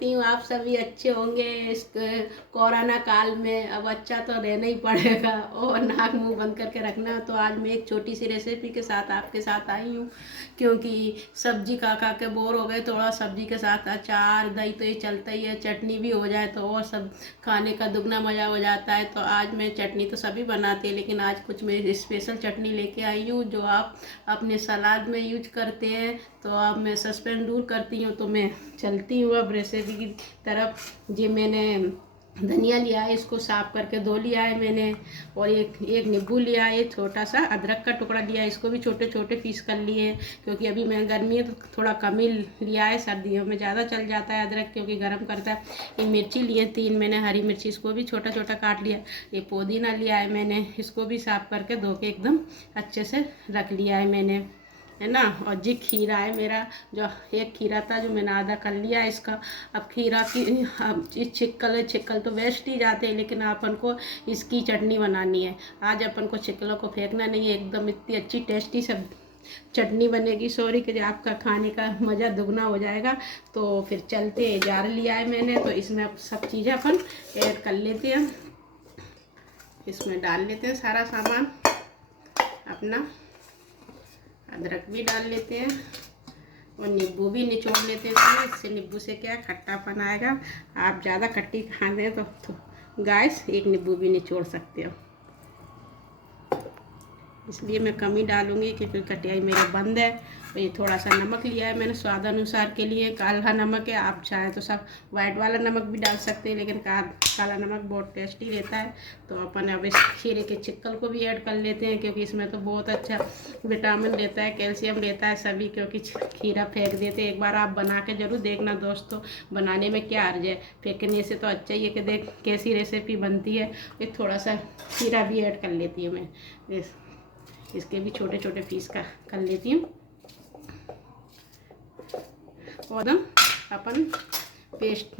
करती हूँ आप सभी अच्छे होंगे इस कोरोना काल में। अब अच्छा तो रहना ही पड़ेगा और नाक मुंह बंद करके रखना। तो आज मैं एक छोटी सी रेसिपी के साथ आपके साथ आई हूँ, क्योंकि सब्जी खा खा के बोर हो गए। थोड़ा सब्जी के साथ अचार दही तो ये चलता ही है, चटनी भी हो जाए तो और सब खाने का दुगना मज़ा हो जाता है। तो आज मैं चटनी तो सभी बनाते हैं, लेकिन आज कुछ मैं स्पेशल चटनी लेके आई हूँ जो आप अपने सलाद में यूज करते हैं। तो अब मैं सस्पेंस दूर करती हूँ, तो मैं चलती हूँ अब रेसिपी की तरफ। जी मैंने धनिया लिया है, इसको साफ करके धो लिया है मैंने। और एक नींबू लिया है, छोटा सा अदरक का टुकड़ा लिया है, इसको भी छोटे छोटे पीस कर लिए हैं, क्योंकि अभी मैं गर्मी है तो थोड़ा कम ही लिया है। सर्दियों में ज़्यादा चल जाता है अदरक, क्योंकि गर्म करता है। ये मिर्ची लिए 3 मैंने हरी मिर्ची, इसको भी छोटा छोटा काट लिया। ये पुदीना लिया है मैंने, इसको भी साफ करके धो के एकदम अच्छे से रख लिया है मैंने, है ना। और जी खीरा है मेरा, जो एक खीरा था जो मैंने आधा कर लिया है इसका। अब खीरा की अब छिक्कल तो वेस्ट ही जाते हैं, लेकिन अपन को इसकी चटनी बनानी है। आज अपन को छिक्कलों को फेंकना नहीं है, एकदम इतनी अच्छी टेस्टी सब चटनी बनेगी सॉरी कि आपका खाने का मज़ा दुगना हो जाएगा। तो फिर चलते जार लिया है मैंने, तो इसमें अब सब चीज़ें अपन ऐड कर लेते हैं। इसमें डाल लेते हैं सारा सामान अपना। अदरक भी डाल लेते हैं और नींबू भी निचोड़ लेते हैं इससे नींबू से क्या खट्टापन आएगा। आप ज़्यादा खट्टी खाते हैं तो गाइस एक नींबू भी निचोड़ सकते हो, इसलिए मैं कम ही डालूंगी क्योंकि कटियाई मेरे बंद है। और ये थोड़ा सा नमक लिया है मैंने स्वाद अनुसार के लिए, काला नमक है। आप चाहें तो सब वाइट वाला नमक भी डाल सकते हैं, लेकिन काला नमक बहुत टेस्टी रहता है। तो अपन अब इस खीरे के छिक्कल को भी ऐड कर लेते हैं, क्योंकि इसमें तो बहुत अच्छा विटामिन रहता है, कैल्शियम रहता है सभी। क्योंकि खीरा फेंक देते हैं, एक बार आप बना के ज़रूर देखना दोस्तों, बनाने में क्या हर्ज है, फेंकने से तो अच्छा ही है कि देख कैसी रेसिपी बनती है। ये थोड़ा सा खीरा भी ऐड कर लेती हूँ मैं, इसके भी छोटे छोटे पीस का कर लेती हूँ। और अपन पेस्ट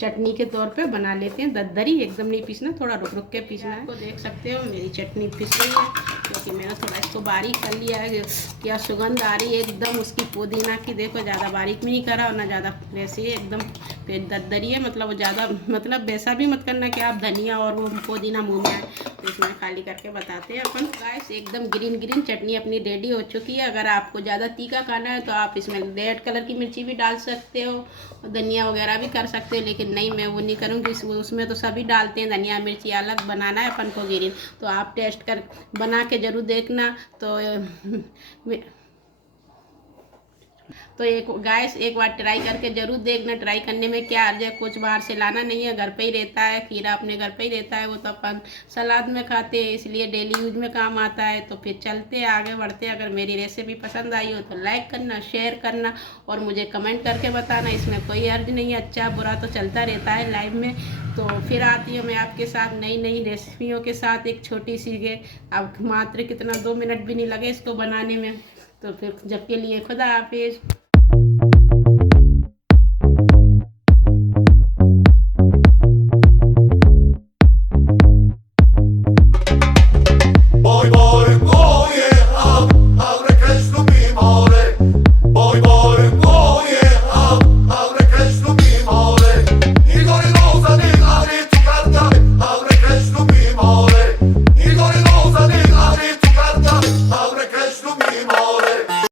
चटनी के तौर पे बना लेते हैं। दरदरी एकदम नहीं पीसना, थोड़ा रुक रुक के पीसना है। तो देख सकते हो मेरी चटनी पीस रही है, क्योंकि मैंने थोड़ा इसको बारीक कर लिया है। क्या सुगंध आ रही है एकदम उसकी पुदीना की, देखो ज़्यादा बारीक भी नहीं करा और ना ज़्यादा वैसे ही एकदम पेट दरदरी है। मतलब वो ज़्यादा मतलब वैसा भी मत करना कि आप धनिया और वो पुदीना मुँह में आए। तो इसमें खाली करके बताते हैं अपन। गाइस एकदम ग्रीन ग्रीन चटनी अपनी रेडी हो चुकी है। अगर आपको ज़्यादा तीखा खाना है तो आप इसमें रेड कलर की मिर्ची भी डाल सकते हो और धनिया वगैरह भी कर सकते हो, लेकिन नहीं मैं वो नहीं करूँगी। उसमें तो सभी डालते हैं, धनिया मिर्ची अलग बनाना है अपन को ग्रीन। तो आप टेस्ट कर बना के ज़रूर देखना। तो एक गाइस एक बार ट्राई करके ज़रूर देखना। ट्राई करने में क्या अर्ज है, कुछ बाहर से लाना नहीं है, घर पे ही रहता है खीरा, अपने घर पे ही रहता है। वो तो अपन सलाद में खाते हैं, इसलिए डेली यूज में काम आता है। तो फिर चलते हैं आगे बढ़ते हैं। अगर मेरी रेसिपी पसंद आई हो तो लाइक करना, शेयर करना और मुझे कमेंट करके बताना। इसमें कोई अर्ज नहीं है, अच्छा बुरा तो चलता रहता है लाइव में। तो फिर आती हूँ मैं आपके साथ नई नई रेसिपियों के साथ, एक छोटी सी के अब मात्र कितना 2 मिनट भी नहीं लगे इसको बनाने में। तो फिर जब के लिए खुदा हाफिज।